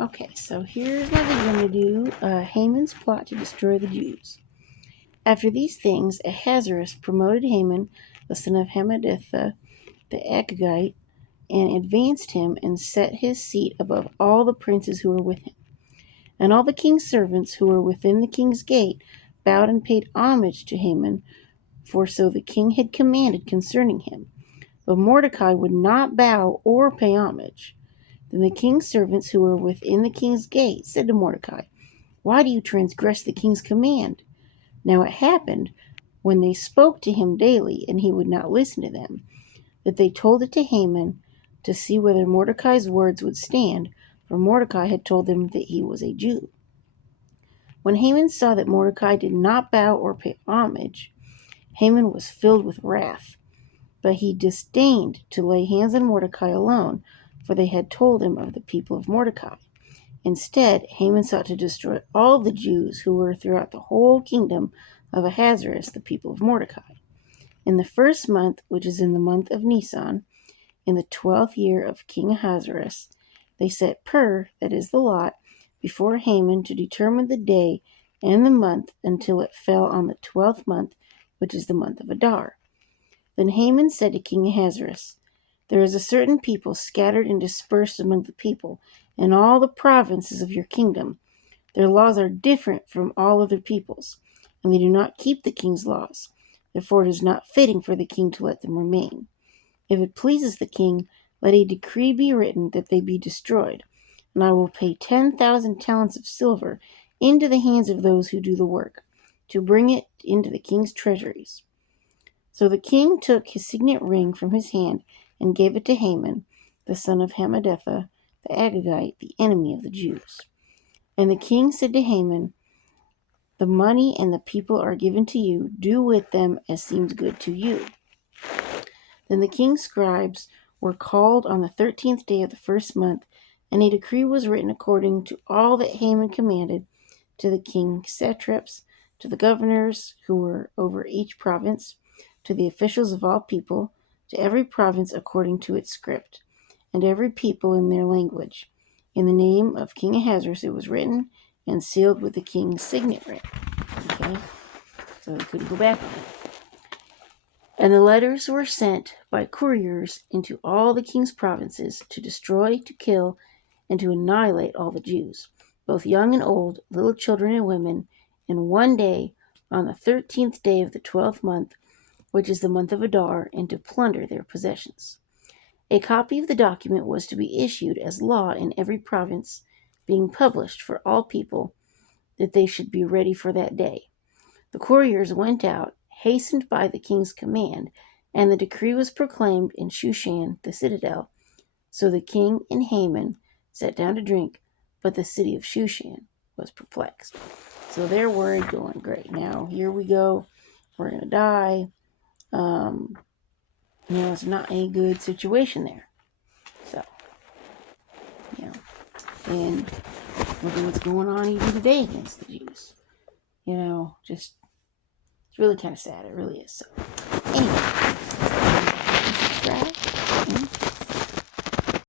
Okay, so here's what we're going to do. Haman's plot to destroy the Jews. After these things, Ahasuerus promoted Haman, the son of Hammedatha, the Agagite, and advanced him and set his seat above all the princes who were with him. And all the king's servants who were within the king's gate bowed and paid homage to Haman, for so the king had commanded concerning him. But Mordecai would not bow or pay homage. Then the king's servants who were within the king's gate said to Mordecai, "Why do you transgress the king's command?" Now it happened, when they spoke to him daily, and he would not listen to them, that they told it to Haman to see whether Mordecai's words would stand, for Mordecai had told them that he was a Jew. When Haman saw that Mordecai did not bow or pay homage, Haman was filled with wrath. But he disdained to lay hands on Mordecai alone, for they had told him of the people of Mordecai. Instead, Haman sought to destroy all the Jews who were throughout the whole kingdom of Ahasuerus, the people of Mordecai. In the first month, which is in the month of Nisan, in the 12th year of King Ahasuerus, they set that is the lot, before Haman to determine the day and the month until it fell on the 12th month, which is the month of Adar. Then Haman said to King Ahasuerus, "There is a certain people scattered and dispersed among the people in all the provinces of your kingdom. Their laws are different from all other peoples, and they do not keep the king's laws. Therefore it is not fitting for the king to let them remain. If it pleases the king, let a decree be written that they be destroyed, and I will pay 10,000 talents of silver into the hands of those who do the work, to bring it into the king's treasuries." So the king took his signet ring from his hand and gave it to Haman, the son of Hammedatha, the Agagite, the enemy of the Jews. And the king said to Haman, "The money and the people are given to you. Do with them as seems good to you." Then the king's scribes were called on the 13th day of the first month, and a decree was written according to all that Haman commanded, to the king's satraps, to the governors who were over each province, to the officials of all people, to every province according to its script, and every people in their language. In the name of King Ahasuerus it was written and sealed with the king's signet ring. Okay, so they couldn't go back on it. And the letters were sent by couriers into all the king's provinces to destroy, to kill, and to annihilate all the Jews, both young and old, little children and women, in one day, on the 13th day of the 12th month, which is the month of Adar, and to plunder their possessions. A copy of the document was to be issued as law in every province, being published for all people, that they should be ready for that day. The couriers went out, hastened by the king's command, and the decree was proclaimed in Shushan, the citadel. So the king and Haman sat down to drink, but the city of Shushan was perplexed. So they're worried, going, great, now here we go, we're going to die. It's not a good situation there. So, and look at what's going on even today against the Jews. Just, it's really kind of sad. It really is. So, anyway, subscribe and